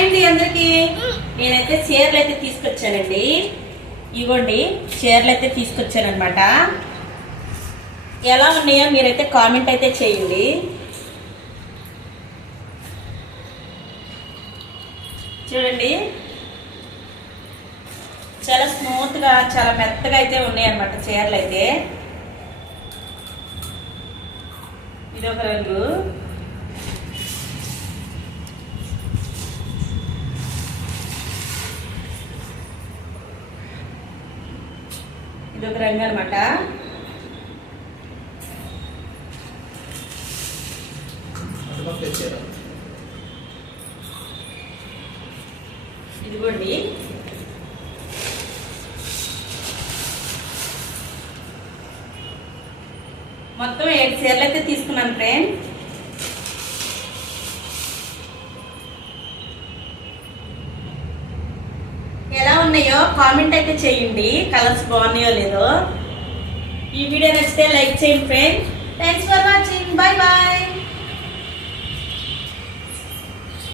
Hi అండి అందరికి. నేనైతే చీరలు అయితే తీసుకొచ్చానండి. ఇవ్వండి చీరలు అయితే తీసుకొచ్చాను అనమాట. ఎలా ఉన్నాయో మీరైతే కామెంట్ అయితే చేయండి. చూడండి చాలా స్మూత్ గా చాలా మెత్తగా అయితే ఉన్నాయి అనమాట చీరలు అయితే. ఇది ఒక రంగు, ఇది ఒక రంగు అనమాట. ఇదిగోండి మొత్తం 7 చీరలు అయితే తీసుకున్నాను ఫ్రెండ్. ఎలా ఉన్నాయో కామెంట్ అయితే చేయండి, కలర్స్ బాగున్నాయో లేదో. ఈ వీడియో నచ్చితే లైక్ చేయండి friend. Thanks for watching. By.